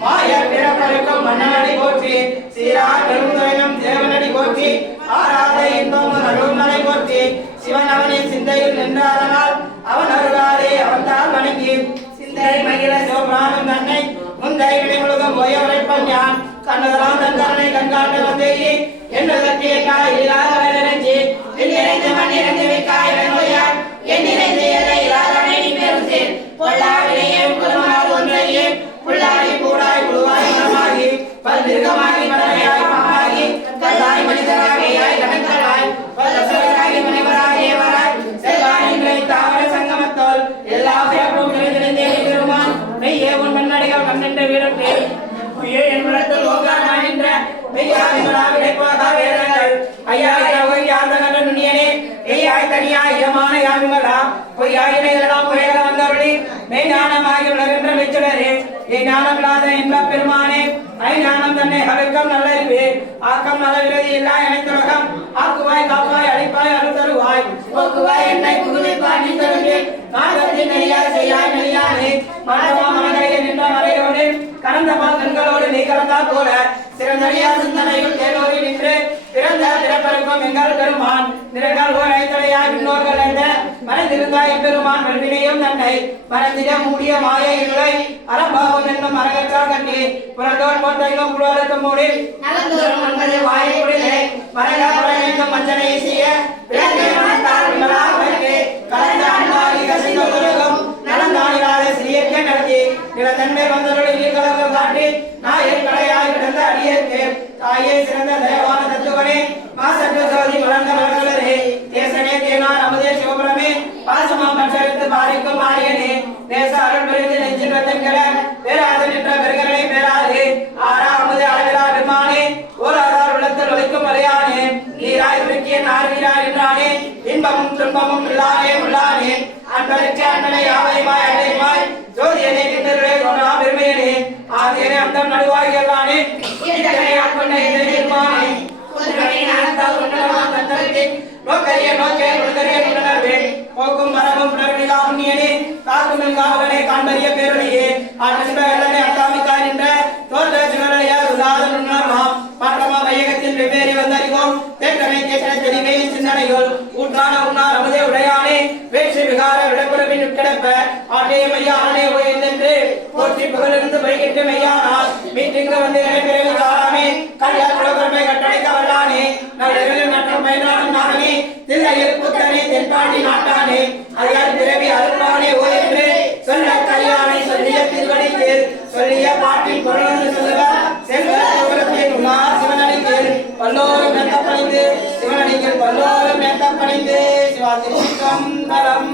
மாய பிறப்பருக்கும் மன்னனடி போற்றி சீரா பெருந்தோயினும் தேவனடி போற்றி ஆராத இன்பம் அருள்மலை போற்றி சிவன் அவனின் சிந்தையில் நின்றாதனால் அவன் அருளாலே அவன் தான் வணங்கி சிந்தை மகிழ சிவபிரானும் தன்னை முந்தை வினைமுழுகம் போய உரைப்பன் யான் கண்ணதெல்லாம் தன் கருணை கண்காட்ட வந்தேயே என்னதற்கே காய் இல்லாத நினைச்சி நிறைந்த மண் நிறைந்து வைக்காய் வெண்மொழியான் என் நிறைந்த எதை இல்லாதவனை நீ பெருசே பொல்லாவினையே குலமால் ஒன்றையே புல்லாகி கூடாய் புழுவாய் மனமாகி பல்விருகமாகி மடமையாய் பாமாகி கல்லாய் மனிதராகியாய் கணக்கலாய் பல்லசராகி மனிதராகிய வராய் செல்வாய் இன்றை தாவர சங்கமத்தோல் எல்லா பிறப்பும் நிறைந்திருந்தே பெருமான் மெய்யே உன் மண்ணடிகள் கண்ணென்ற வீரத்தே பொய்யே என் மனத்தில் ஓகானா என்ற மெய்யாவினா விடைப்போதா வேதங்கள் ஐயாயிரம் யாந்தகன்ற நுண்ணியனே மெய்யாய் தனியாய் இதமான யாவிமலா பொய்யாயினை எல்லாம் புயல வந்தவழி மெய்ஞானமாகி உலகென்ற மெச்சுடரே ஞானமில்லாத என்ப பெருமானே ஐஞானம் தன்னை அழுக்கம் நல்லறிவு ஆக்கம் நல விரோதி இல்லா இணைத்துலகம் ஆக்குவாய் காப்பாய் அழிப்பாய் அருள் தருவாய் போக்குவாய் என்னை புகுவிப்பாய் நீ தருவே மாதத்தின் நெறியாய் செய்யாய் நெறியானே மாணவா மனதையை நின்ற மறையோடு கலந்த கண்களோடு நீ கலந்தால் போல சிறந்தடியா சிந்தனையில் தேனோரி நின்று பிறந்த பிறப்பருக்கும் எங்கள் பெருமான் நிறங்கள் ஓர் ஐத்தடையாய் முன்னோர்கள் என்ற மறைந்திருந்தாய் பெருமான் வெள்வினையும் தன்னை மறந்திட மூடிய மாய இருளை அறம்பாவம் என்னும் மரகற்றால் கட்டி புறந்தோர் போட்டையும் புலோருக்கு மூடி நலந்தோறும் என்பது வாய்ப்புடிலே மறையா புறையும் மஞ்சனை செய்ய பிறந்தே மனத்தால் விமலா உலகே கலந்த அண்ணாகி கசிந்த உலகம் நலந்தானிலாத சிறியற்க நடத்தி நிலத்தன்மை வந்தவர்களை நீர்கலங்கள் காட்டி நாயர் கடையாய் கிடந்த அடியேற்கே தாயே சிறந்த தயவான தத்துவனே மாசற்ற சோதி மலர்ந்த மலர்களே தேசனே தேனார் அமுதே சிவபுரமே பாசமாம் பட்சரித்து பாரிக்கும் ஆரியனே தேச அருள் புரிந்து நெஞ்சின் ரத்தன்கள பேராது நின்ற பெருகனை பேராது ஆறா அமுதே அளவிலா பெருமானே ஓராதார் உள்ளத்தில் ஒழிக்கும் வரையானே நீராய் விருக்கிய நார்வீராய் என்றானே இன்பமும் துன்பமும் இல்லானே உள்ளானே அன்பருக்கு அண்ணனை யாவையுமாய் அடைவாய் ஜோதியனே கிண்டர்களே கொண்டா பெருமையனே ஆதியனே அந்தம் நடுவாய் எல்லானே இதனை ஆட்கொண்ட இந்த நிர்மானே போக்கும் மரபும் புணர்விழா உண்ணியனே காக்கும் எங்காவலனே காண்பறிய பேரொழியே ஆற்றே அத்தாமிக்காய் நின்ற தோன்ற சிவனையார் உலாத நுண்ணர்வாம் மாற்றமா வையகத்தில் வெவ்வேறு வந்தறிவோம் தேற்றமை கேட்ட தெளிவே சிந்தனையோல் ஊற்றான உண்ணார் அமுதே உடையானே வேற்று விகார விடப்புறவின் உட்கிடப்ப ஆட்டைய மையானே உயர்ந்தென்று போற்றி புகழிருந்து வைகிட்டு மையானால் மீட்டிங்கு வந்து பிறவி காலாமே கல்யாண குலகர்மை கட்டளைக்க வல்லானே நடுகளில் நட்டம் பயனாடும் நானே தில்லையில் புத்தனே தென்பாண்டி நாட்டானே அயால் பிறவி அருப்பானே ஓ என்று சொல்ல கல்யாணை சொல்லிய திருவடிக்கு சொல்லிய பாட்டில் பொருள் சொல்லுவ செல்வ சிவனத்தின் உமார் சிவனடிக்கில் பல்லோரும் மேத்தப்பணிந்து சிவனடிக்கில் பல்லோரும் மேத்தப்பணிந்து சிவாதிருக்கம் தரம்